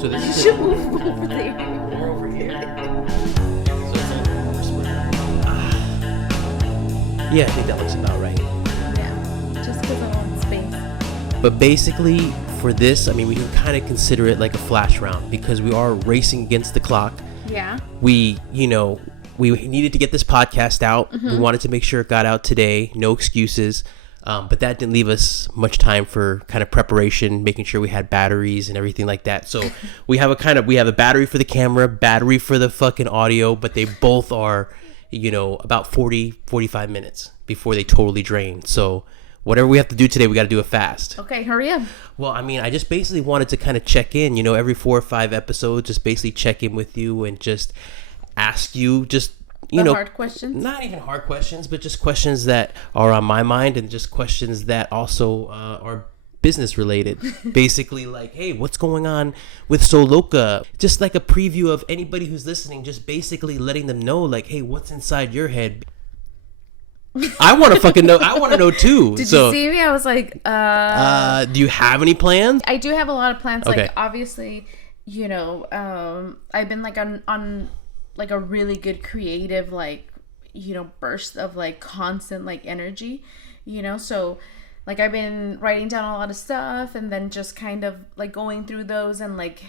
So this You is should move over there. More over here. So it's like split. Yeah, I think that looks about right. Yeah, just because I want space. But basically, for this, I mean, we can kind of consider it like a flash round because we are racing against the clock. Yeah. We needed to get this podcast out. Mm-hmm. We wanted to make sure it got out today. No excuses. But that didn't leave us much time for kind of preparation, making sure we had batteries and everything like that. So we have a battery for the camera, battery for the fucking audio, but they both are, about 45 minutes before they totally drain. So whatever we have to do today, we got to do it fast. Okay, hurry up. Well, I mean, I just basically wanted to kind of check in, every 4 or 5 episodes, just basically check in with you and just ask you Hard questions. Not even hard questions, but just questions that are on my mind and just questions that also are business related. Basically like, hey, what's going on with Loka? Just like a preview of anybody who's listening, just basically letting them know like, hey, what's inside your head? I want to fucking know. I want to know too. Did you see me? I was like, do you have any plans? I do have a lot of plans. Okay. Like obviously, I've been like on like a really good creative burst of like constant like energy, so like I've been writing down a lot of stuff and then just kind of like going through those and like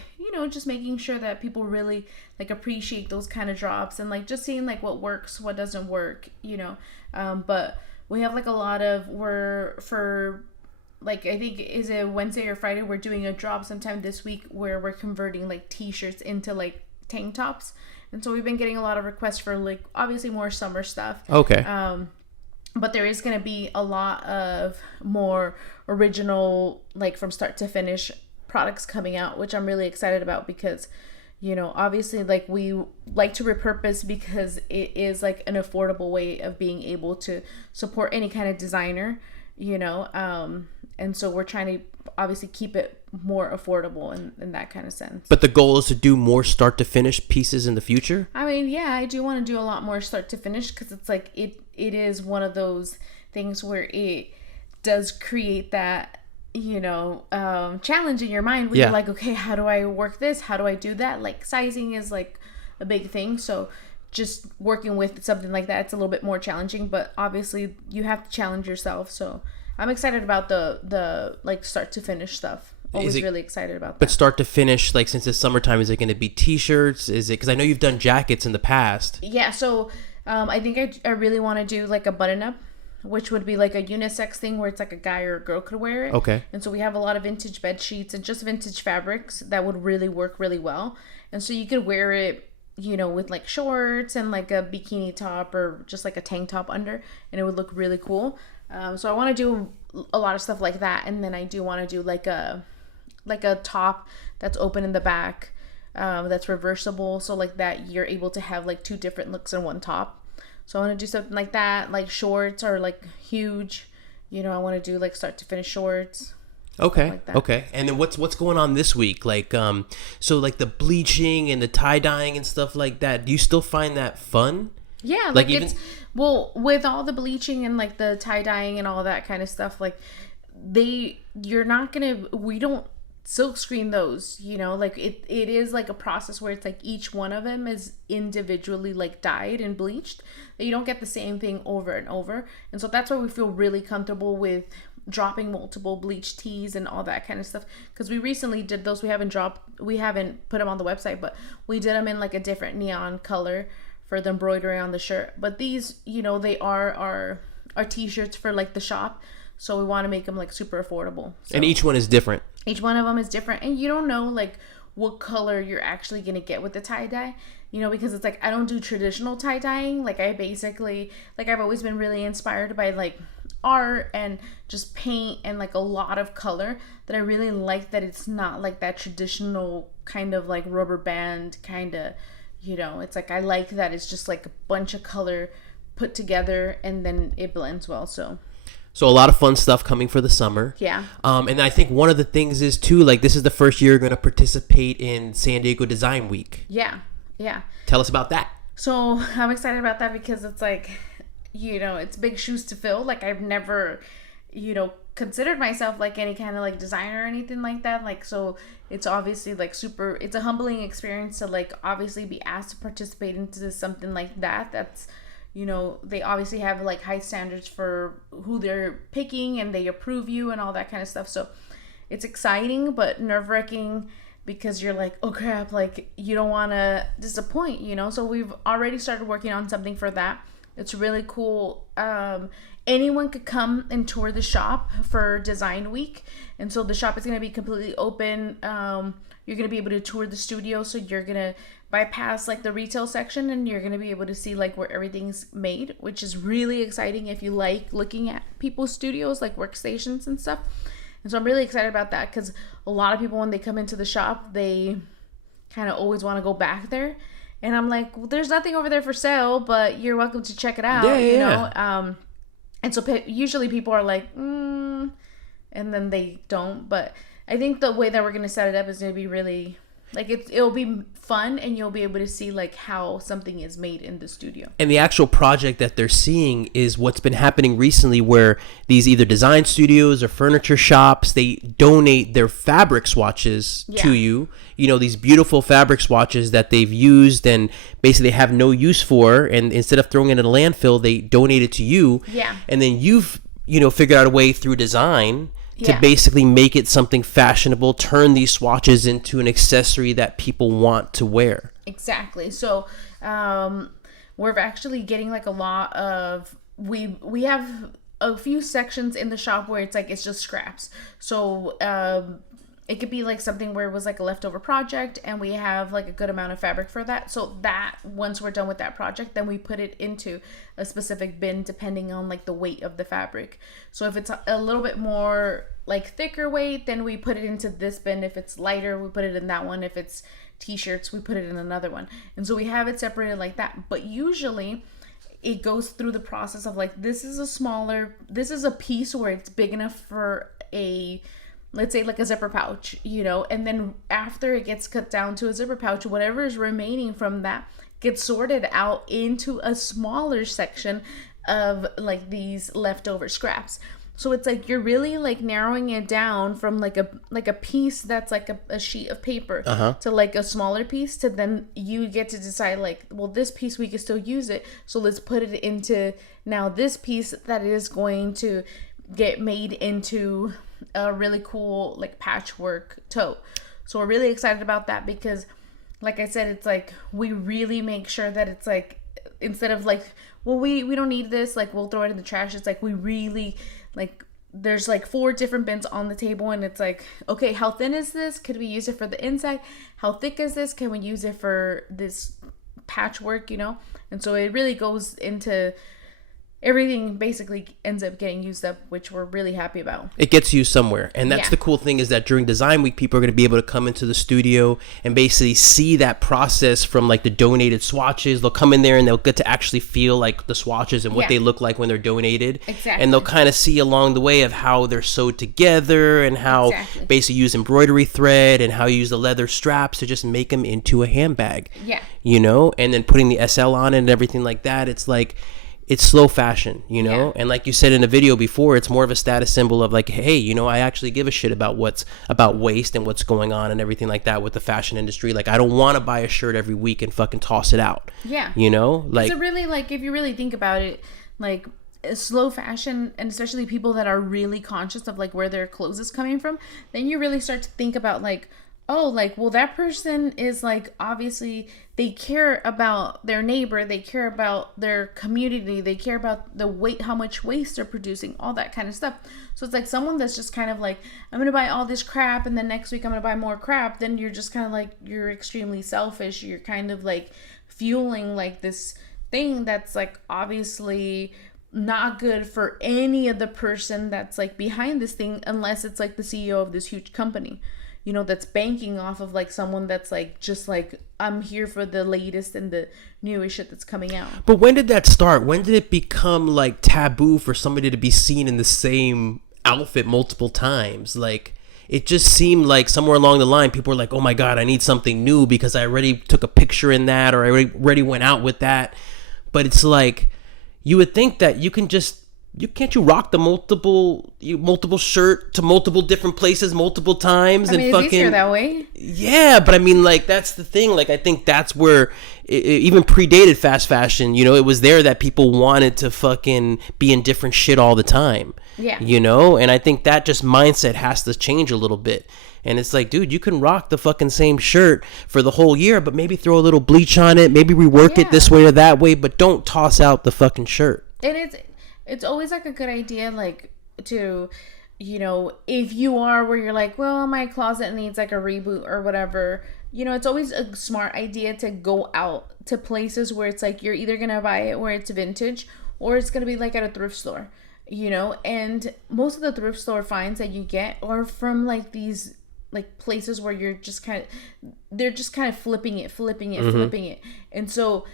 just making sure that people really like appreciate those kind of drops and like just seeing like what works, what doesn't work, but we have like a lot of for like I think is it Wednesday or Friday we're doing a drop sometime this week where we're converting like t-shirts into like tank tops. And so we've been getting a lot of requests for like obviously more summer stuff. Okay. But there is going to be a lot of more original, like from start to finish products coming out, which I'm really excited about because, obviously like we like to repurpose because it is like an affordable way of being able to support any kind of designer, and so we're trying to obviously keep it more affordable in that kind of sense. But the goal is to do more start to finish pieces in the future? I mean, yeah, I do want to do a lot more start to finish because it's like it is one of those things where it does create that challenge in your mind where you're like, okay, how do I work this? How do I do that? Like sizing is like a big thing, so just working with something like that, it's a little bit more challenging, but obviously you have to challenge yourself. So I'm excited about the like start to finish stuff. Always really excited about that. But start to finish, like since it's summertime, is it going to be t-shirts? Is it, because I know you've done jackets in the past. Yeah, so I think I really want to do like a button up, which would be like a unisex thing where it's like a guy or a girl could wear it. Okay. And so we have a lot of vintage bed sheets and just vintage fabrics that would really work really well. And so you could wear it, with like shorts and like a bikini top or just like a tank top under, and it would look really cool. So I want to do a lot of stuff like that, and then I do want to do like a top that's open in the back, that's reversible, so like that you're able to have like 2 different looks in one top. So I want to do something like that. Like shorts are like huge, I want to do like start to finish shorts. Okay. Like okay. And then what's going on this week? Like, so like the bleaching and the tie dyeing and stuff like that. Do you still find that fun? Yeah. Like even... well, with all the bleaching and like the tie dyeing and all that kind of stuff, like we don't silk screen those, like it is like a process where it's like each one of them is individually like dyed and bleached, that you don't get the same thing over and over. And so that's why we feel really comfortable with dropping multiple bleach tees and all that kind of stuff, because we recently did those. We haven't put them on the website, but we did them in like a different neon color for the embroidery on the shirt. But these, they are our t-shirts for like the shop, so we want to make them like super affordable. So and each one is different. Each one of them is different, and you don't know like what color you're actually gonna get with the tie dye, because it's like I don't do traditional tie dyeing. Like I basically, like I've always been really inspired by like art and just paint and like a lot of color, that I really like that it's not like that traditional kind of like rubber band kind of, it's like I like that it's just like a bunch of color put together and then it blends well. So a lot of fun stuff coming for the summer. Yeah. And I think one of the things is too, like this is the first year you're going to participate in San Diego Design Week. Yeah. Tell us about that. So I'm excited about that because it's like, it's big shoes to fill. Like I've never, considered myself like any kind of like designer or anything like that. Like, so it's obviously like super, it's a humbling experience to like obviously be asked to participate into something like that. That's, you know, they obviously have like high standards for who they're picking and they approve you and all that kind of stuff. So it's exciting, but nerve-wracking because you're like, oh crap, like you don't want to disappoint, you know? So we've already started working on something for that. It's really cool. Anyone could come and tour the shop for Design Week. And so the shop is going to be completely open. You're going to be able to tour the studio. So you're going to bypass like the retail section and you're going to be able to see like where everything's made, which is really exciting if you like looking at people's studios, like workstations and stuff. And so I'm really excited about that because a lot of people, when they come into the shop, they kind of always want to go back there. And I'm like, well, there's nothing over there for sale, but you're welcome to check it out, you know? And so usually people are like, and then they don't. But I think the way that we're going to set it up is going to be really, like, it'll be fun and you'll be able to see, like, how something is made in the studio. And the actual project that they're seeing is what's been happening recently where these either design studios or furniture shops, they donate their fabric swatches to you. You know, these beautiful fabric swatches that they've used and basically have no use for. And instead of throwing it in a landfill, they donate it to you. Yeah. And then you've, you know, figured out a way through design to basically make it something fashionable, turn these swatches into an accessory that people want to wear. Exactly. So we're actually getting like a lot of, we have a few sections in the shop where it's like, it's just scraps. So it could be like something where it was like a leftover project and we have like a good amount of fabric for that. So that once we're done with that project, then we put it into a specific bin depending on like the weight of the fabric. So if it's a little bit more like thicker weight, then we put it into this bin. If it's lighter, we put it in that one. If it's t-shirts, we put it in another one. And so we have it separated like that. But usually it goes through the process of like, this is a piece where it's big enough for a, let's say like a zipper pouch, you know, and then after it gets cut down to a zipper pouch, whatever is remaining from that gets sorted out into a smaller section of like these leftover scraps. So it's like you're really like narrowing it down from like a piece that's like a sheet of paper to like a smaller piece, to then you get to decide like, well, this piece we can still use it, so let's put it into now this piece that is going to get made into a really cool like patchwork tote. So we're really excited about that because like I said, it's like we really make sure that it's like, instead of like, well, we don't need this, like we'll throw it in the trash. It's like we really like, there's like 4 different bins on the table and it's like, okay, how thin is this? Could we use it for the inside? How thick is this? Can we use it for this patchwork, you know? And so it really goes into everything, basically ends up getting used up, which we're really happy about. It gets used somewhere. And that's the cool thing, is that during Design Week, people are going to be able to come into the studio and basically see that process from like the donated swatches. They'll come in there and they'll get to actually feel like the swatches and what they look like when they're donated. Exactly. And they'll kind of see along the way of how they're sewed together and how basically use embroidery thread and how you use the leather straps to just make them into a handbag. Yeah. You know, and then putting the SL on it and everything like that. It's like, it's slow fashion, you know? And like you said in the video before, it's more of a status symbol of like, hey, you know, I actually give a shit about what's about waste and what's going on and everything like that with the fashion industry. Like, I don't want to buy a shirt every week and fucking toss it out. Yeah. You know? Like, so really, like, if you really think about it, like, slow fashion, and especially people that are really conscious of like where their clothes is coming from, then you really start to think about like, oh, like, well, that person is like, obviously they care about their neighbor, they care about their community, they care about the weight, how much waste they're producing, all that kind of stuff. So it's like someone that's just kind of like, I'm gonna buy all this crap and then next week I'm gonna buy more crap, then you're just kind of like, you're extremely selfish. You're kind of like fueling like this thing that's like obviously not good for any of the person that's like behind this thing, unless it's like the CEO of this huge company, you know, that's banking off of like someone that's like, just like, I'm here for the latest and the newest shit that's coming out. But when did that start? When did it become like taboo for somebody to be seen in the same outfit multiple times? Like, it just seemed like somewhere along the line, people were like, oh my God, I need something new because I already took a picture in that, or I already went out with that. But it's like, you would think that you can just can't you rock the multiple shirt to multiple different places multiple times? It's easier that way. Yeah, but I mean, like, that's the thing. Like, I think that's where it even predated fast fashion. You know, it was there that people wanted to fucking be in different shit all the time. Yeah. You know, and I think that just mindset has to change a little bit. And it's like, dude, you can rock the fucking same shirt for the whole year, but maybe throw a little bleach on it, maybe rework it this way or that way, but don't toss out the fucking shirt. And it's always like a good idea, like, to, you know, if you are where you're like, well, my closet needs like a reboot or whatever, you know, it's always a smart idea to go out to places where it's like you're either gonna buy it where it's vintage or it's gonna be like at a thrift store, you know. And most of the thrift store finds that you get are from like these like places where you're just they're just kind of flipping it. And so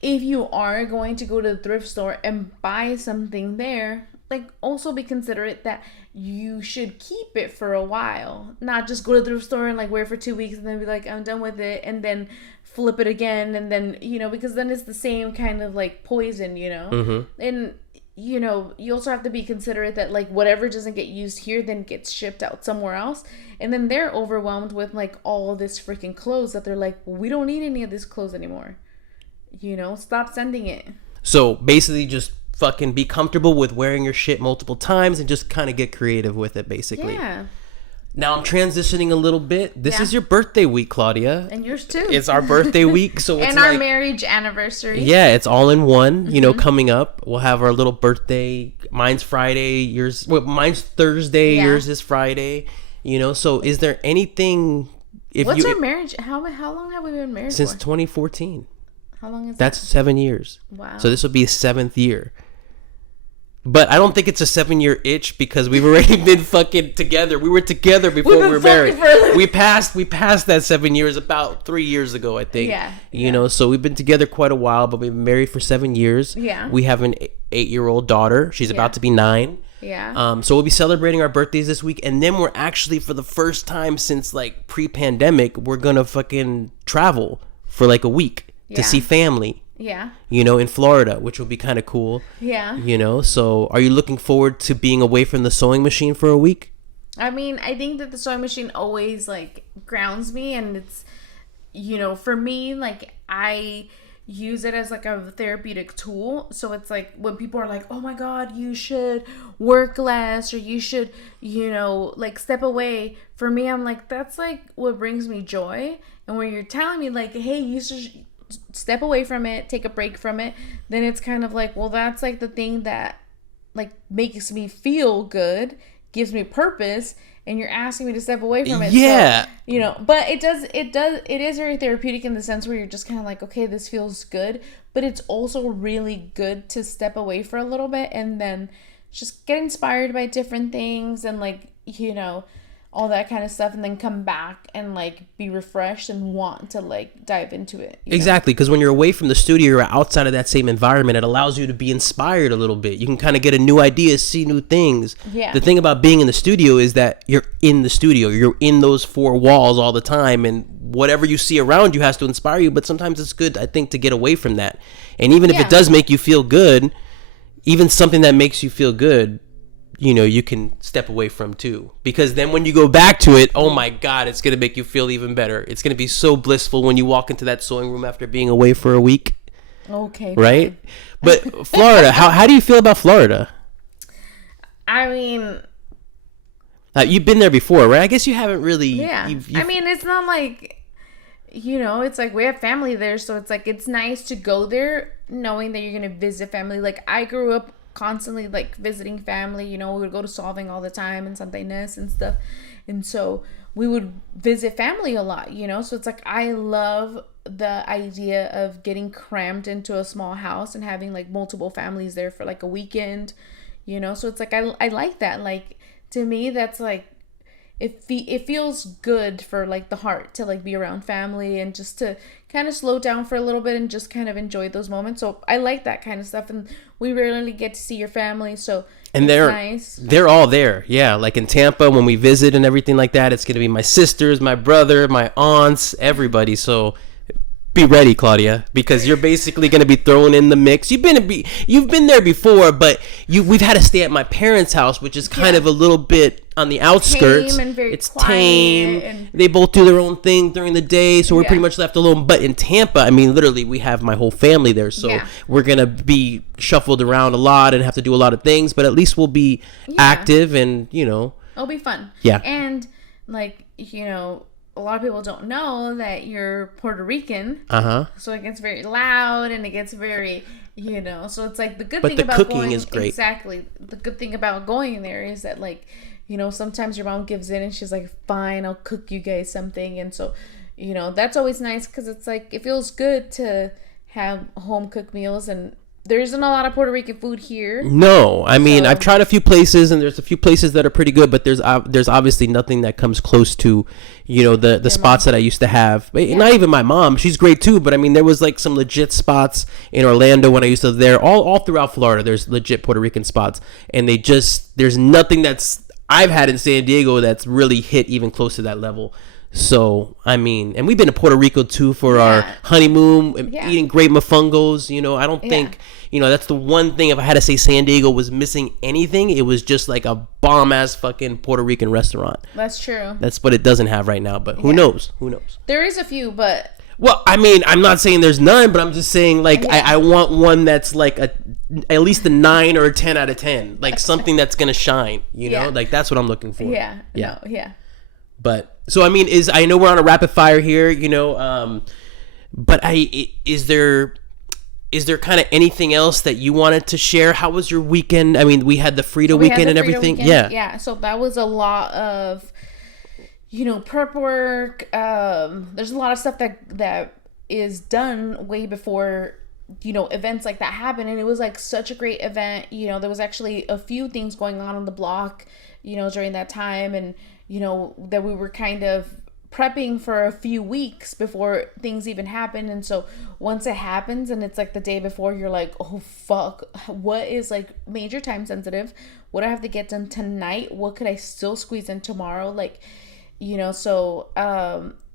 if you are going to go to the thrift store and buy something there, like, also be considerate that you should keep it for a while, not just go to the thrift store and like wear it for 2 weeks and then be like, I'm done with it, and then flip it again, and then, you know, because then it's the same kind of like poison, you know. And you know, you also have to be considerate that like whatever doesn't get used here then gets shipped out somewhere else, and then they're overwhelmed with like all this freaking clothes that they're like, we don't need any of this clothes anymore, you know. Stop sending it. So basically just fucking be comfortable with wearing your shit multiple times and just kind of get creative with it, basically. Yeah. Now I'm transitioning a little bit. This is your birthday week, Claudia. And yours too. It's our birthday week, so it's and our marriage anniversary. Yeah, it's all in one. You know, coming up, we'll have our little birthday. Mine's Friday. Yours. Well, mine's Thursday. Yeah. Yours is Friday. You know, so is there anything? What's our marriage? How long have we been married since for? 2014. How long is that? That's 7 years. Wow. So this will be a 7th year. But I don't think it's a 7-year itch because we've already been fucking together. We were together before we were married. We passed that 7 years about 3 years ago, I think. Yeah. You know, so we've been together quite a while, but we've been married for 7 years. Yeah. We have an 8-year-old daughter. She's about to be 9. Yeah. So we'll be celebrating our birthdays this week, and then we're actually, for the first time since like pre-pandemic, we're gonna fucking travel for like a week to see family. Yeah. You know, in Florida, which will be kind of cool. Yeah. You know, so are you looking forward to being away from the sewing machine for a week? I mean, I think that the sewing machine always like grounds me, and it's, you know, for me, like, I use it as like a therapeutic tool. So it's like when people are like, oh my God, you should work less, or you should, you know, like step away. For me, I'm like, that's like what brings me joy. And when you're telling me like, hey, you should step away from it, take a break from it, then it's kind of like, well, that's like the thing that like makes me feel good, gives me purpose, and you're asking me to step away from it. Yeah. So, you know, but it is very therapeutic in the sense where you're just kind of like, okay, this feels good, but it's also really good to step away for a little bit and then just get inspired by different things and like, you know, all that kind of stuff, and then come back and like be refreshed and want to like dive into it. Exactly, because when you're away from the studio or outside of that same environment, it allows you to be inspired a little bit. You can kind of get a new idea, see new things. Yeah. The thing about being in the studio is that you're in the studio. You're in those 4 walls all the time, and whatever you see around you has to inspire you. But sometimes it's good, I think, to get away from that. And even if it does make you feel good, even something that makes you feel good, you know, you can step away from too, because then when you go back to it, oh my God, it's going to make you feel even better. It's going to be so blissful when you walk into that sewing room after being away for a week. Okay. Right? But Florida, how do you feel about Florida? I mean, you've been there before, right? I guess you haven't really. Yeah. I mean, it's not like, you know, it's like we have family there, so it's like it's nice to go there knowing that you're going to visit family. Like, I grew up constantly like visiting family, you know. We would go to Solving all the time and Santa Ynez and stuff, and so we would visit family a lot, you know. So it's like I love the idea of getting crammed into a small house and having like multiple families there for like a weekend, you know. So it's like I like that. Like, to me, that's like it feels good for like the heart to like be around family and just to kind of slow down for a little bit and just kind of enjoy those moments. So I like that kind of stuff, and we rarely get to see your family, so and they're all there. Yeah, like in Tampa when we visit and everything like that, it's gonna be my sisters, my brother, my aunts, everybody. So be ready, Claudia, because you're basically going to be thrown in the mix. You've been there before, but we've had to stay at my parents' house, which is kind of a little bit on the outskirts. Tame and very it's quiet tame. And they both do their own thing during the day, so we're pretty much left alone. But in Tampa, I mean, literally, we have my whole family there, so we're going to be shuffled around a lot and have to do a lot of things, but at least we'll be active and, it'll be fun. Yeah. And, like, a lot of people don't know that you're Puerto Rican. So it gets very loud and it gets very, so it's like the good thing about cooking going, is great. Exactly. The good thing about going there is that, like, sometimes your mom gives in and she's like, fine, I'll cook you guys something. And so, that's always nice because it's like, it feels good to have home cooked meals, and there isn't a lot of Puerto Rican food here. No, I mean, I've tried a few places, and there's a few places that are pretty good, but there's obviously nothing that comes close to, the spots that I used to have. Not even my mom; she's great too. But I mean, there was like some legit spots in Orlando when I used to live there. All throughout Florida, there's legit Puerto Rican spots, and there's nothing that's I've had in San Diego that's really hit even close to that level. So, I mean, and we've been to Puerto Rico too for our honeymoon, eating great mofongos. I don't think, that's the one thing, if I had to say San Diego was missing anything, it was just like a bomb ass fucking Puerto Rican restaurant. That's true. That's what it doesn't have right now, but who knows? Who knows? There is a few, but. Well, I mean, I'm not saying there's none, but I'm just saying, like, I want one that's like at least a 9 or a 10 out of 10. Like something that's going to shine, know? Like, that's what I'm looking for. Yeah. No, yeah. But so I mean, I know we're on a rapid fire here, but is there kind of anything else that you wanted to share? How was your weekend? I mean, we had the Frida weekend and everything. Yeah. So that was a lot of prep work. There's a lot of stuff that is done way before events like that happen, and it was like such a great event. There was actually a few things going on the block during that time, and that we were kind of prepping for a few weeks before things even happen. And so once it happens and it's like the day before, you're like, oh fuck, what is like major time sensitive? What do I have to get done tonight? What could I still squeeze in tomorrow? Like, so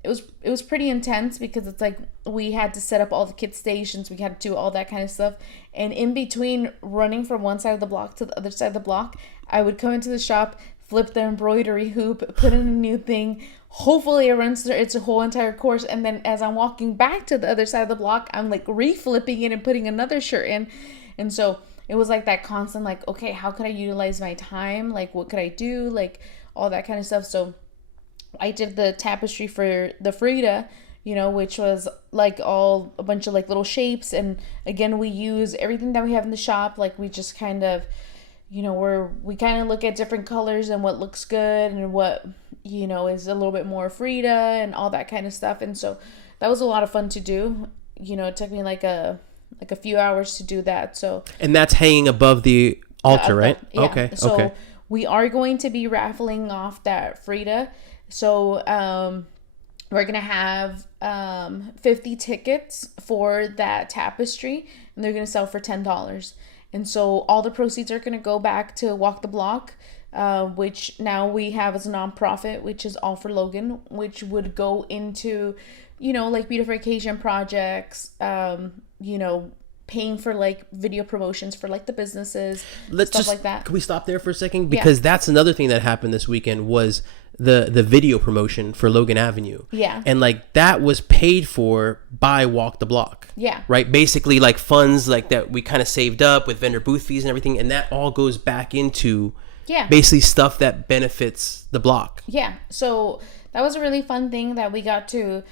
it was pretty intense because it's like we had to set up all the kit stations, we had to do all that kind of stuff, and in between running from one side of the block to the other side of the block, I would come into the shop, flip the embroidery hoop, put in a new thing. Hopefully it runs through its whole entire course. And then as I'm walking back to the other side of the block, I'm like reflipping it and putting another shirt in. And so it was like that constant, like, okay, how could I utilize my time? Like, what could I do? Like all that kind of stuff. So I did the tapestry for the Frida, which was like a bunch of like little shapes. And again, we use everything that we have in the shop. Like we just kind of, we kind of look at different colors and what looks good and what, is a little bit more Frida and all that kind of stuff. And so that was a lot of fun to do. It took me like a few hours to do that. So. And that's hanging above the altar, right? Yeah. Okay. So we are going to be raffling off that Frida. So, we're going to have 50 tickets for that tapestry, and they're going to sell for $10. And so all the proceeds are going to go back to Walk the Block, which now we have as a nonprofit, which is all for Logan, which would go into, like beautification projects, paying for like video promotions for like the businesses, stuff like that. Can we stop there for a second? Because that's another thing that happened this weekend was the video promotion for Logan Avenue. Yeah. And like that was paid for by Walk the Block. Yeah. Right? Basically like funds like that we kind of saved up with vendor booth fees and everything, and that all goes back into basically stuff that benefits the block. Yeah. So that was a really fun thing that we got to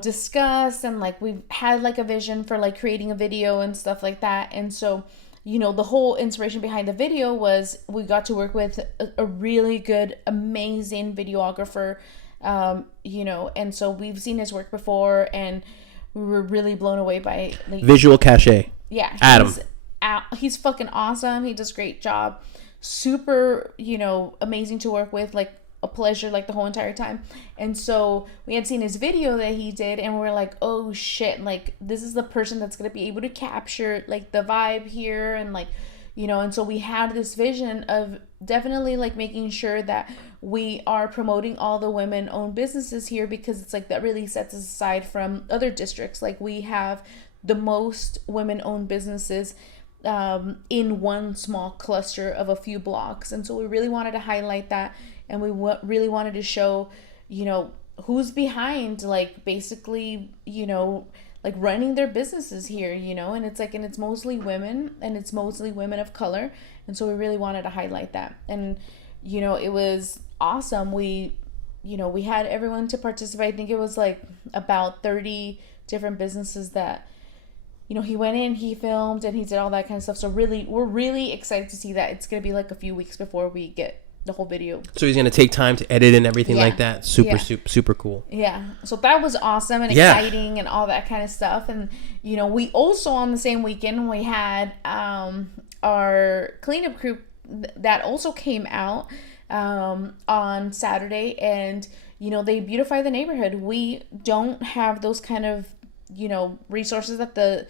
discuss, and like we had like a vision for like creating a video and stuff like that. And so the whole inspiration behind the video was we got to work with a really good, amazing videographer, and so we've seen his work before, and we were really blown away by like visual cachet. Yeah, Adam. He's fucking awesome. He does a great job. Super, amazing to work with. Like a pleasure, like the whole entire time. And so we had seen his video that he did, and we're like, oh shit, like this is the person that's gonna be able to capture like the vibe here, and like and so we had this vision of definitely like making sure that we are promoting all the women-owned businesses here, because it's like that really sets us aside from other districts. Like we have the most women-owned businesses in one small cluster of a few blocks, and so we really wanted to highlight that, and we really wanted to show, who's behind, like, basically, like running their businesses here, and it's mostly women, and it's mostly women of color, and so we really wanted to highlight that. And it was awesome. We had everyone to participate. I think it was like about 30 different businesses that he went in, he filmed, and he did all that kind of stuff. So really, we're really excited to see that. It's going to be like a few weeks before we get the whole video. So he's going to take time to edit and everything like that. Super cool. Yeah. So that was awesome and exciting and all that kind of stuff. And, we also on the same weekend, we had our cleanup crew that also came out on Saturday, and, they beautify the neighborhood. We don't have those kind of resources that the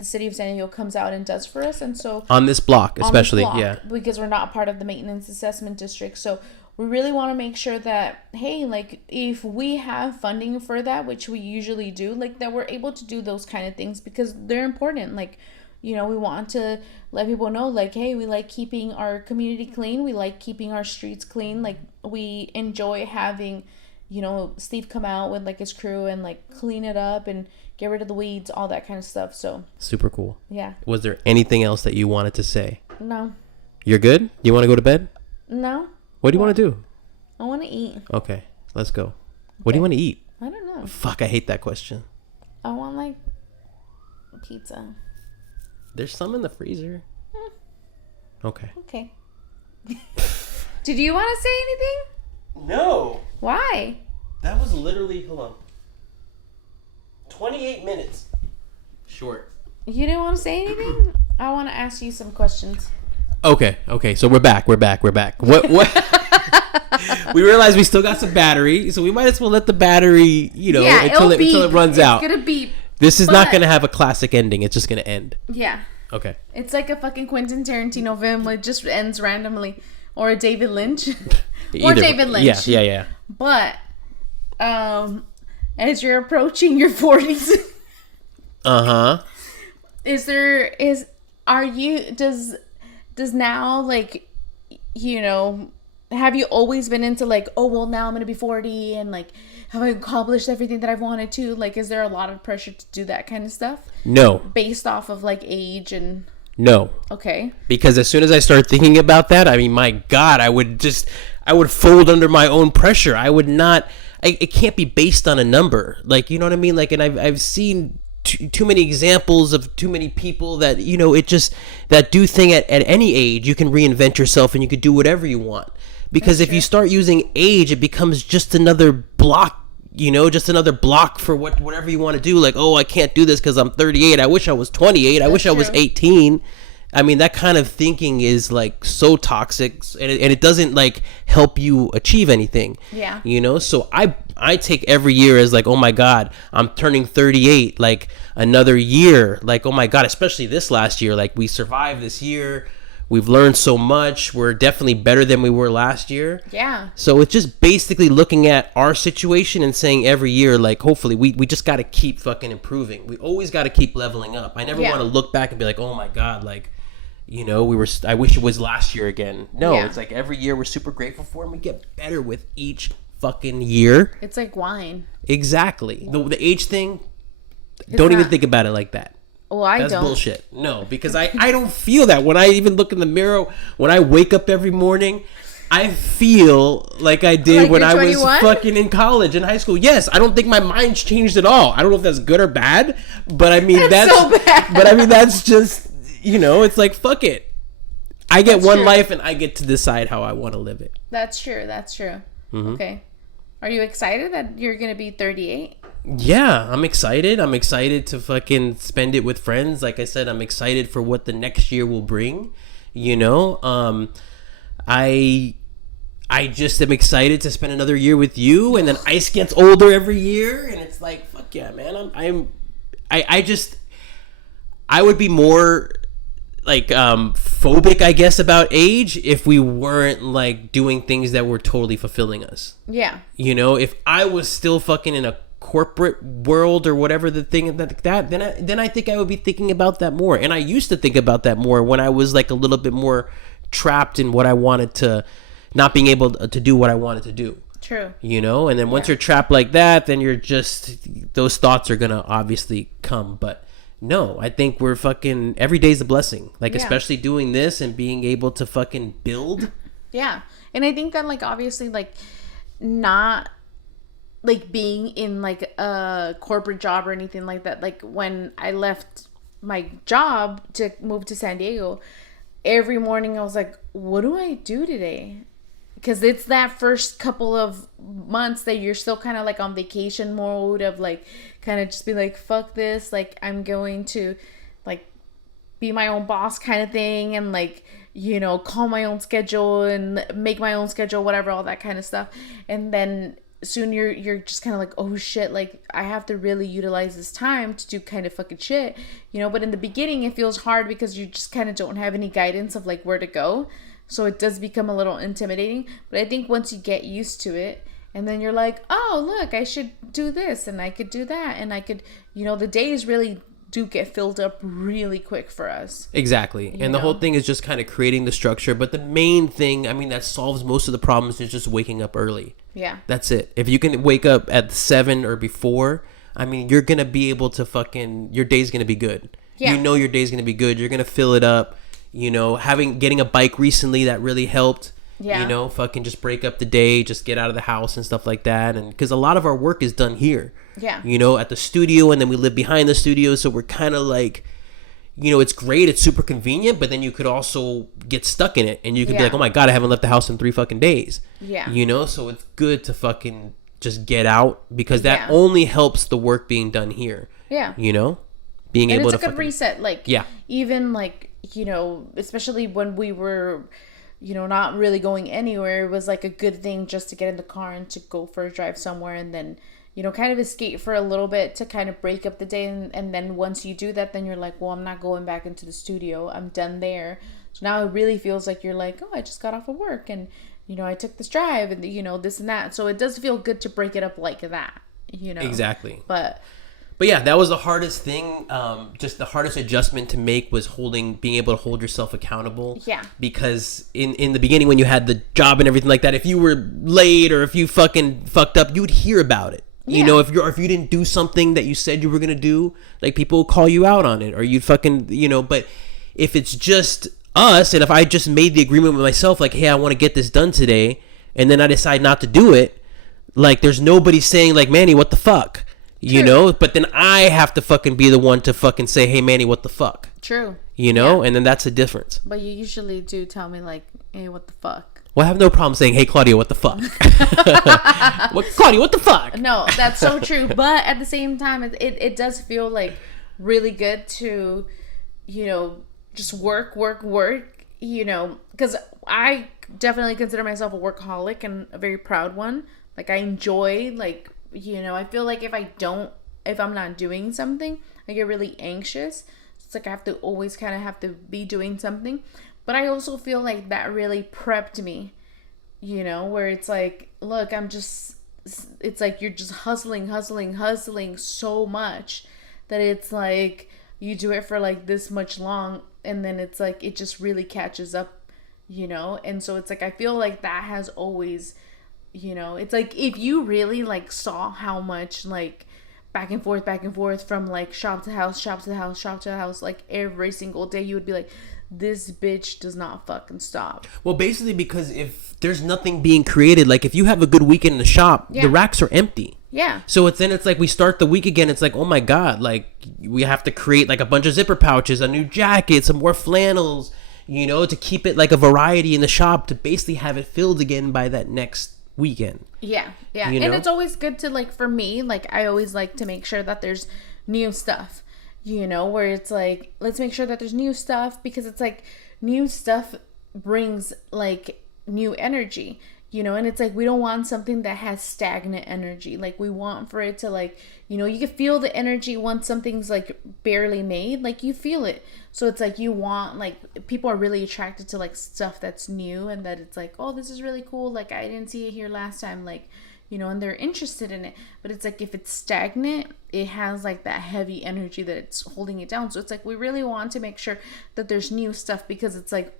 city of San Diego comes out and does for us, and so on this block especially, because we're not part of the maintenance assessment district. So we really want to make sure that, hey, like, if we have funding for that, which we usually do, like, that we're able to do those kind of things, because they're important. Like, we want to let people know, like, hey, we like keeping our community clean, we like keeping our streets clean, like, we enjoy having Steve come out with like his crew and like clean it up and get rid of the weeds, all that kind of stuff. So super cool. Yeah. Was there anything else that you wanted to say? No. You're good? You want to go to bed? No. What do you want to do? I want to eat. Okay, let's go. What do you want to eat? I don't know. Fuck, I hate that question. I want like pizza. There's some in the freezer. Okay. Okay. Did you want to say anything? No. Why? That was literally, hold on, 28 minutes. Short. You didn't want to say anything? I want to ask you some questions. Okay. So we're back. What? We realized we still got some battery, so we might as well let the battery, until it runs out. It's gonna beep. This is not gonna have a classic ending. It's just gonna end. Yeah. Okay. It's like a fucking Quentin Tarantino film. It just ends randomly. Or a David Lynch. David Lynch. Yeah. But as you're approaching your 40s, does now, like, have you always been into like, oh well, now I'm gonna be 40 and like, have I accomplished everything that I've wanted to? Like, is there a lot of pressure to do that kind of stuff? No. Based off of like age and... No. Okay. Because as soon as I start thinking about that, I mean, my God, I would fold under my own pressure. I would not, it can't be based on a number. Like, you know what I mean? Like, and I've seen too many examples of too many people that, that do thing at any age. You can reinvent yourself and you could do whatever you want. Because if you start using age, it becomes just another block. Just another block for whatever you want to do. Like, oh, I can't do this because I'm 38. I wish I was 28. I wish I was 18. I mean, that kind of thinking is like so toxic, and it doesn't like help you achieve anything. Yeah. So I take every year as like, oh my God, I'm turning 38. Like another year. Like, oh my God, especially this last year. Like, we survived this year. We've learned so much. We're definitely better than we were last year. Yeah. So it's just basically looking at our situation and saying every year, like, hopefully we just got to keep fucking improving. We always got to keep leveling up. I never want to look back and be like, oh my God, like, I wish it was last year again. No, It's like every year we're super grateful for, and we get better with each fucking year. It's like wine. Exactly. The age thing, don't even think about it like that. Well, That's bullshit. No, because I don't feel that. When I even look in the mirror, when I wake up every morning, I feel like I did when I was fucking in college, in high school. Yes, I don't think my mind's changed at all. I don't know if that's good or bad, but I mean, that's so bad. But I mean, that's just, it's like, fuck it. I get one life and I get to decide how I want to live it. That's true. Mm-hmm. Okay. Are you excited that you're going to be 38? Yeah, I'm excited. I'm excited to fucking spend it with friends. Like I said, I'm excited for what the next year will bring. I just am excited to spend another year with you, and then Ice gets older every year, and it's like, fuck yeah, man. I would be more phobic, I guess, about age if we weren't like doing things that were totally fulfilling us. Yeah. You know, if I was still fucking in a corporate world or whatever the thing that then I think I would be thinking about that more. And I used to think about that more when I was like a little bit more trapped in what I wanted to, not being able to do what I wanted to do. True. You know, and then once you're trapped like that, then you're just, those thoughts are gonna obviously come. But no, I think we're fucking, every day's a blessing. Like, especially doing this and being able to fucking build. Yeah. And I think that, like, obviously, like, not, like, being in, like, a corporate job or anything like that. Like, when I left my job to move to San Diego, every morning I was like, what do I do today? Because it's that first couple of months that you're still kind of like on vacation mode of like kind of just be like, fuck this. Like, I'm going to like be my own boss kind of thing. And like, you know, call my own schedule and make my own schedule, whatever, all that kind of stuff. And then soon you're just kind of like, oh shit, like I have to really utilize this time to do kind of fucking shit, you know. But in the beginning it feels hard because you just kind of don't have any guidance of like where to go. So it does become a little intimidating. But I think once you get used to it, and then you're like, oh, look, I should do this, and I could do that, and I could, you know, the days really do get filled up really quick for us. Exactly. And the whole thing is just kind of creating the structure. But the main thing, I mean, that solves most of the problems is just waking up early. Yeah. That's it. If you can wake up at 7 or before, I mean, you're going to be able to fucking, your day's going to be good. Yeah. You know your day's going to be good. You're going to fill it up. You know, getting a bike recently, that really helped. Yeah. You know, fucking just break up the day, just get out of the house and stuff like that. And because a lot of our work is done here. Yeah. You know, at the studio, and then we live behind the studio. So we're kind of like, you know, it's great. It's super convenient. But then you could also get stuck in it. And you could be like, oh my God, I haven't left the house in 3 fucking days. Yeah. You know, so it's good to fucking just get out, because that only helps the work being done here. Yeah. You know, being able to. It's a good reset. Like, even like, you know, especially when we were, you know, not really going anywhere, it was like a good thing just to get in the car and to go for a drive somewhere, and then, you know, kind of escape for a little bit to kind of break up the day. And then once you do that, then you're like, well, I'm not going back into the studio. I'm done there. So now it really feels like you're like, oh, I just got off of work, and, you know, I took this drive, and, you know, this and that. So it does feel good to break it up like that, you know. Exactly. But yeah, that was the hardest thing. Just the hardest adjustment to make was being able to hold yourself accountable. Yeah. Because in the beginning, when you had the job and everything like that, if you were late or if you fucking fucked up, you would hear about it. Yeah. You know, if you didn't do something that you said you were gonna do, like, people would call you out on it, or you'd fucking, you know. But if it's just us, and if I just made the agreement with myself, like, hey, I want to get this done today, and then I decide not to do it, like, there's nobody saying like, Manny, what the fuck? You know, but then I have to fucking be the one to fucking say, hey, Manny, what the fuck? True. You know, and then that's a difference. But you usually do tell me, like, hey, what the fuck? Well, I have no problem saying, hey, Claudia, what the fuck? Claudia, what the fuck? No, that's so true. But at the same time, it does feel like really good to, you know, just work, you know, because I definitely consider myself a workaholic and a very proud one. Like, I enjoy, like, you know, I feel like if I'm not doing something, I get really anxious. It's like I have to always kind of have to be doing something. But I also feel like that really prepped me, you know, where it's like, look, it's like you're just hustling so much that it's like you do it for like this much long, and then it's like it just really catches up, you know. And so it's like I feel like that has always, you know, it's like if you really like saw how much like back and forth from like shop to house, like every single day, you would be like, this bitch does not fucking stop. Well, basically, because if there's nothing being created, like if you have a good weekend in the shop, the racks are empty. Yeah. So it's like we start the week again. It's like, oh my God, like we have to create like a bunch of zipper pouches, a new jacket, some more flannels, you know, to keep it like a variety in the shop, to basically have it filled again by that next weekend. Yeah. You know? And it's always good to, like, for me, like, I always like to make sure that there's new stuff, you know, where it's like, let's make sure that there's new stuff, because it's like new stuff brings like new energy. You know, and it's like we don't want something that has stagnant energy. Like we want for it to like, you know, you can feel the energy once something's like barely made, like you feel it. So it's like you want, like, people are really attracted to like stuff that's new and that it's like, oh, this is really cool, like I didn't see it here last time, like, you know, and they're interested in it. But it's like if it's stagnant, it has like that heavy energy that it's holding it down. So it's like we really want to make sure that there's new stuff, because it's like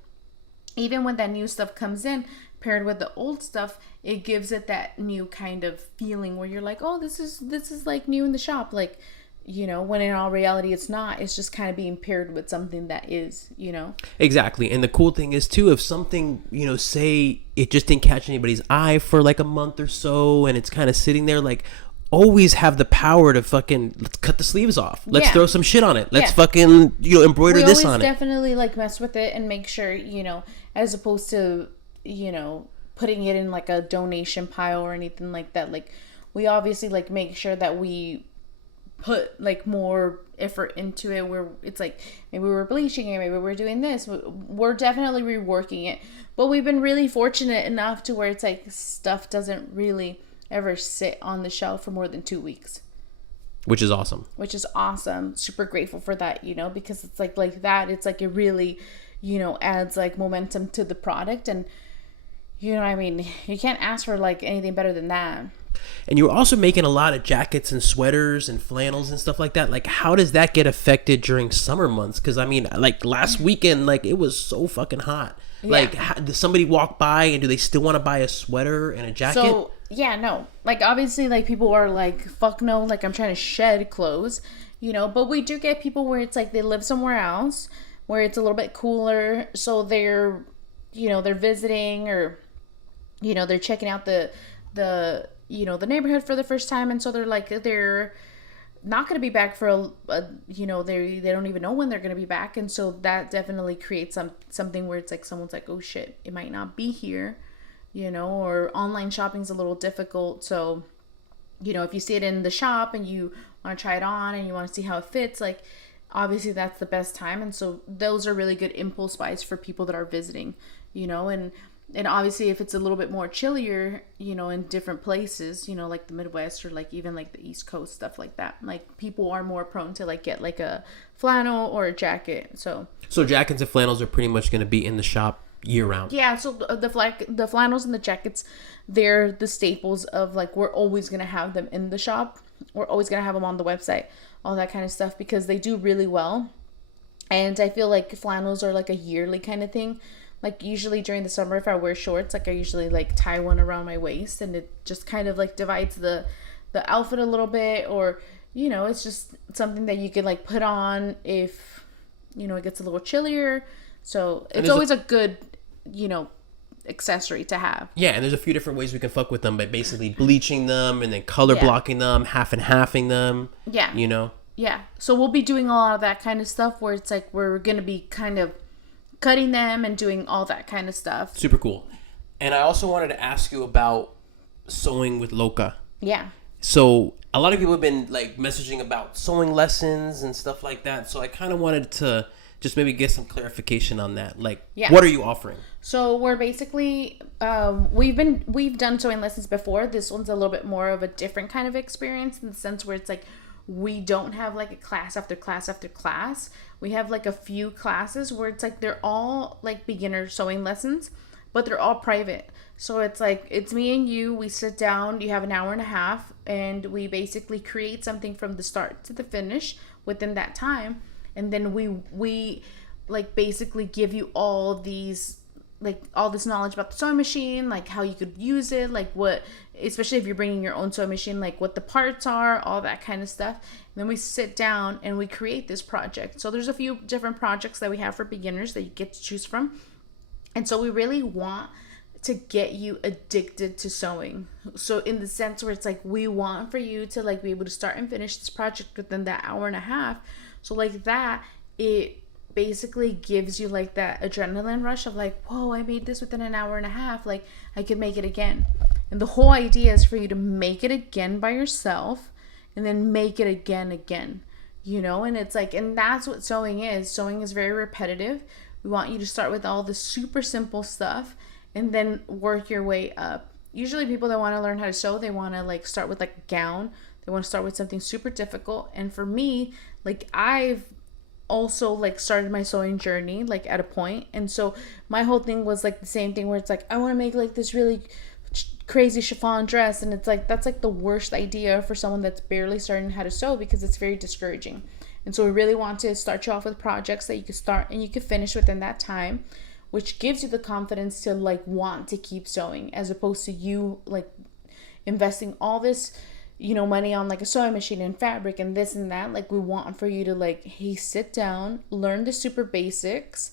even when that new stuff comes in paired with the old stuff, it gives it that new kind of feeling where you're like, oh, this is like new in the shop, like, you know, when in all reality it's not. It's just kind of being paired with something that is, you know. Exactly. And the cool thing is too, if something, you know, say it just didn't catch anybody's eye for like a month or so and it's kind of sitting there, like, always have the power to fucking, let's cut the sleeves off, let's throw some shit on it, let's fucking, you know, embroider this on it. Definitely like mess with it and make sure, you know, as opposed to, you know, putting it in like a donation pile or anything like that. Like we obviously like make sure that we put like more effort into it, where it's like maybe we're bleaching it, maybe we're doing this, we're definitely reworking it. But we've been really fortunate enough to where it's like stuff doesn't really ever sit on the shelf for more than 2 weeks, which is awesome. Super grateful for that, you know, because it's like that, it's like it really, you know, adds like momentum to the product. And you know what I mean, you can't ask for like anything better than that. And you're also making a lot of jackets and sweaters and flannels and stuff like that. Like, how does that get affected during summer months? Because I mean, like last weekend, like it was so fucking hot. Yeah. Like, does somebody walk by and do they still want to buy a sweater and a jacket? So yeah, no, like obviously, like people are like, fuck no, like I'm trying to shed clothes, you know. But we do get people where it's like they live somewhere else where it's a little bit cooler, so they're, you know, they're visiting, or you know, they're checking out the you know, the neighborhood for the first time, and so they're like, they're not going to be back for a you know, they don't even know when they're going to be back. And so that definitely creates something where it's like someone's like, oh shit, it might not be here, you know. Or online shopping's a little difficult, so you know, if you see it in the shop and you want to try it on and you want to see how it fits, like obviously that's the best time. And so those are really good impulse buys for people that are visiting, you know. And obviously if it's a little bit more chillier, you know, in different places, you know, like the Midwest or like even like the East Coast, stuff like that, like people are more prone to like get like a flannel or a jacket. So jackets and flannels are pretty much going to be in the shop year round. Yeah, so the flannels and the jackets, they're the staples of like, we're always going to have them in the shop. We're always going to have them on the website, all that kind of stuff, because they do really well. And I feel like flannels are like a yearly kind of thing. Like usually during the summer, if I wear shorts, like I usually like tie one around my waist, and it just kind of like divides the outfit a little bit. Or, you know, it's just something that you could like put on if, you know, it gets a little chillier. So it's always a good, you know, accessory to have. Yeah, and there's a few different ways we can fuck with them, by basically bleaching them and then color blocking them, half and halving them. Yeah. You know? Yeah. So we'll be doing a lot of that kind of stuff where it's like we're going to be kind of cutting them and doing all that kind of stuff. Super cool. And I also wanted to ask you about sewing with Loka. Yeah. So a lot of people have been like messaging about sewing lessons and stuff like that. So I kind of wanted to just maybe get some clarification on that. Like, what are you offering? So we're basically, we've done sewing lessons before. This one's a little bit more of a different kind of experience, in the sense where it's like, we don't have like a class after class after class. We have like a few classes where it's like they're all like beginner sewing lessons, but they're all private. So it's like, it's me and you, we sit down, you have an hour and a half, and we basically create something from the start to the finish within that time. And then we like basically give you all these, like all this knowledge about the sewing machine, like how you could use it, like what, especially if you're bringing your own sewing machine, like what the parts are, all that kind of stuff. And then we sit down and we create this project. So there's a few different projects that we have for beginners that you get to choose from. And so we really want to get you addicted to sewing. So in the sense where it's like, we want for you to like be able to start and finish this project within that hour and a half. So like that, it basically gives you like that adrenaline rush of like, whoa, I made this within an hour and a half, like I could make it again. And the whole idea is for you to make it again by yourself, and then make it again, you know. And it's like, and that's what sewing is. Sewing is very repetitive. We want you to start with all the super simple stuff, and then work your way up. Usually people that want to learn how to sew, they want to like start with like a gown. They want to start with something super difficult. And for me, like I've also like started my sewing journey like at a point, and so my whole thing was like the same thing where it's like I want to make like this really crazy chiffon dress, and it's like that's like the worst idea for someone that's barely starting how to sew because it's very discouraging. And so we really want to start you off with projects that you can start and you can finish within that time, which gives you the confidence to like want to keep sewing, as opposed to you like investing all this money on like a sewing machine and fabric and this and that. Like we want for you to like, hey, sit down, learn the super basics,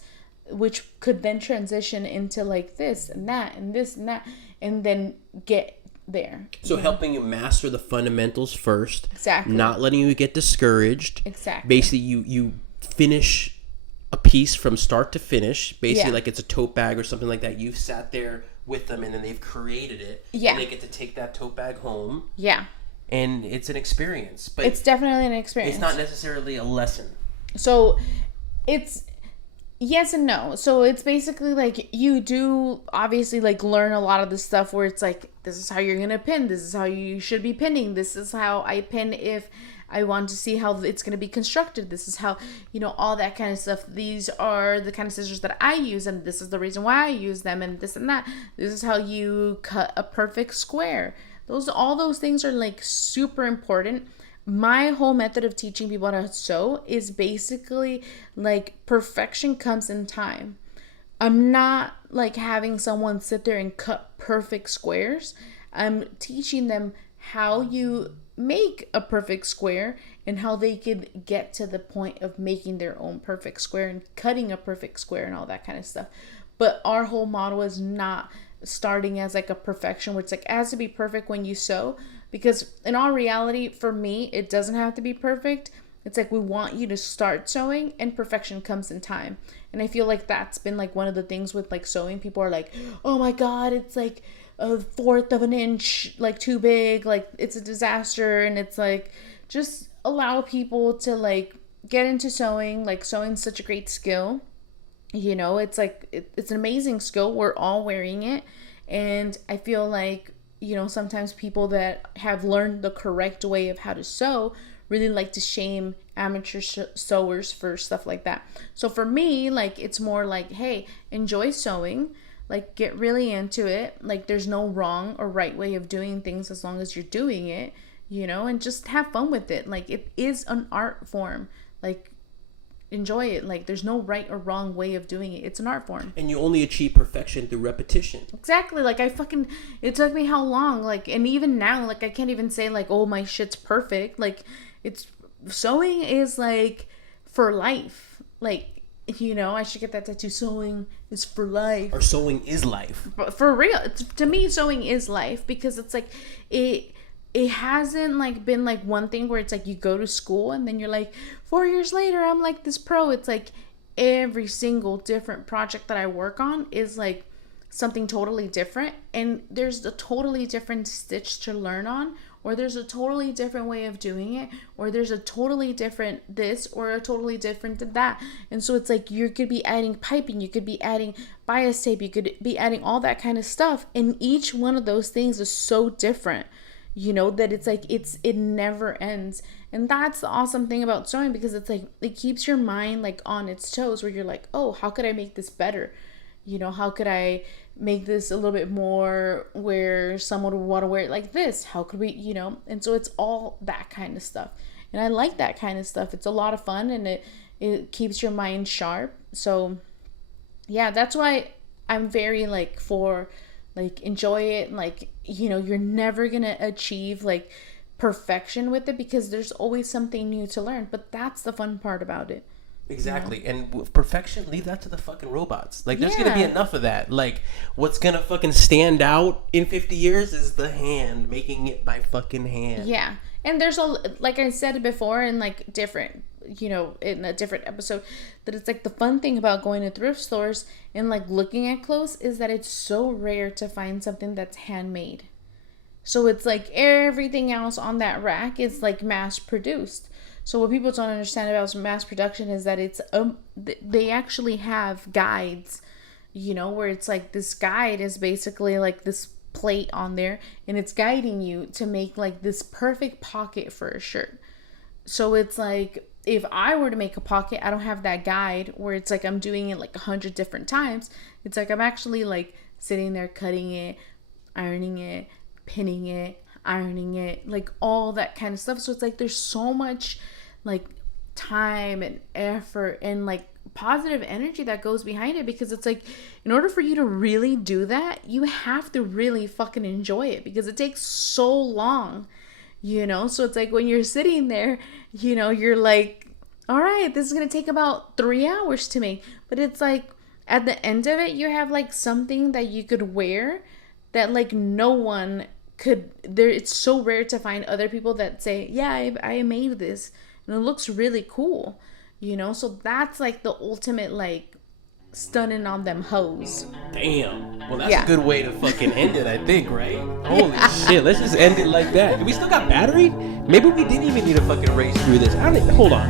which could then transition into like this and that and this and that, and then get there. So helping you master the fundamentals first. Exactly. Not letting you get discouraged. Exactly. Basically, you finish a piece from start to finish. Basically, like it's a tote bag or something like that. You've sat there with them and then they've created it. Yeah. And they get to take that tote bag home. Yeah. And it's an experience. But it's definitely an experience. It's not necessarily a lesson. So it's yes and no. So it's basically like you do obviously like learn a lot of the stuff where it's like, this is how you're going to pin. This is how you should be pinning. This is how I pin if I want to see how it's going to be constructed. This is how, all that kind of stuff. These are the kind of scissors that I use, and this is the reason why I use them, and this and that. This is how you cut a perfect square. All those things are like super important. My whole method of teaching people how to sew is basically like perfection comes in time. I'm not like having someone sit there and cut perfect squares. I'm teaching them how you make a perfect square and how they could get to the point of making their own perfect square and cutting a perfect square and all that kind of stuff. But our whole model is not starting as like a perfection where it's like it has to be perfect when you sew, because in all reality, for me, it doesn't have to be perfect. It's like we want you to start sewing and perfection comes in time. And I feel like that's been like one of the things with like sewing. People are like, oh my god, it's like a fourth of an inch like too big, like it's a disaster. And it's like, just allow people to like get into sewing. Like sewing's such a great skill. It's like it's an amazing skill. We're all wearing it. And I feel like sometimes people that have learned the correct way of how to sew really like to shame amateur sewers for stuff like that. So for me, like it's more like, hey, enjoy sewing, like get really into it. Like there's no wrong or right way of doing things as long as you're doing it, and just have fun with it. Like it is an art form. Like enjoy it. Like there's no right or wrong way of doing it. It's an art form. And you only achieve perfection through repetition. Exactly. Like it took me how long? Like, and even now, like I can't even say like, oh, my shit's perfect. Like sewing is like for life. Like, I should get that tattoo. Sewing is for life. Or sewing is life. But for real. To me, sewing is life, because it's like it hasn't like been like one thing where it's like you go to school and then you're like 4 years later I'm like this pro. It's like every single different project that I work on is like something totally different, and there's a totally different stitch to learn on, or there's a totally different way of doing it, or there's a totally different this or a totally different that. And so it's like you could be adding piping, you could be adding bias tape, you could be adding all that kind of stuff, and each one of those things is so different, that it's like it never ends. And that's the awesome thing about sewing, because it's like it keeps your mind like on its toes, where you're like, oh, how could I make this better? How could I make this a little bit more where someone would want to wear it like this? How could we, and so it's all that kind of stuff. And I like that kind of stuff. It's a lot of fun, and it keeps your mind sharp. So yeah, that's why I'm very like for like enjoy it. Like, you're never gonna achieve like perfection with it, because there's always something new to learn. But that's the fun part about it. Exactly. And with perfection, leave that to the fucking robots. Like, there's gonna be enough of that. Like, what's gonna fucking stand out in 50 years is the hand, making it by fucking hand. Yeah. And there's like I said before in like different, in a different episode, that it's like the fun thing about going to thrift stores and like looking at clothes is that it's so rare to find something that's handmade. So it's like everything else on that rack is like mass produced. So what people don't understand about mass production is that it's they actually have guides where it's like this guide is basically like this plate on there, and it's guiding you to make like this perfect pocket for a shirt. So it's like, if I were to make a pocket, I don't have that guide where it's like I'm doing it like 100 different times. It's like I'm actually like sitting there cutting it, ironing it, pinning it, ironing it, like all that kind of stuff. So it's like there's so much like time and effort and like positive energy that goes behind it, because it's like, in order for you to really do that, you have to really fucking enjoy it, because it takes so long. So it's like when you're sitting there, you're like, all right, this is going to take about 3 hours to make. But it's like, at the end of it, you have like something that you could wear that like no one could. It's so rare to find other people that say, yeah, I made this and it looks really cool. So that's like the ultimate like stunning on them hoes. Damn. Well, that's a good way to fucking end it, I think, right? Holy shit, let's just end it like that. We still got battery? Maybe we didn't even need to fucking race through this. Hold on.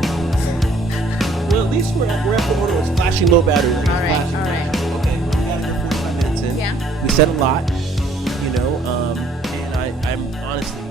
Well, at least we're at the one that was flashing low battery. All right. Okay, we're at 45 minutes in. Yeah. We said a lot, and I'm honestly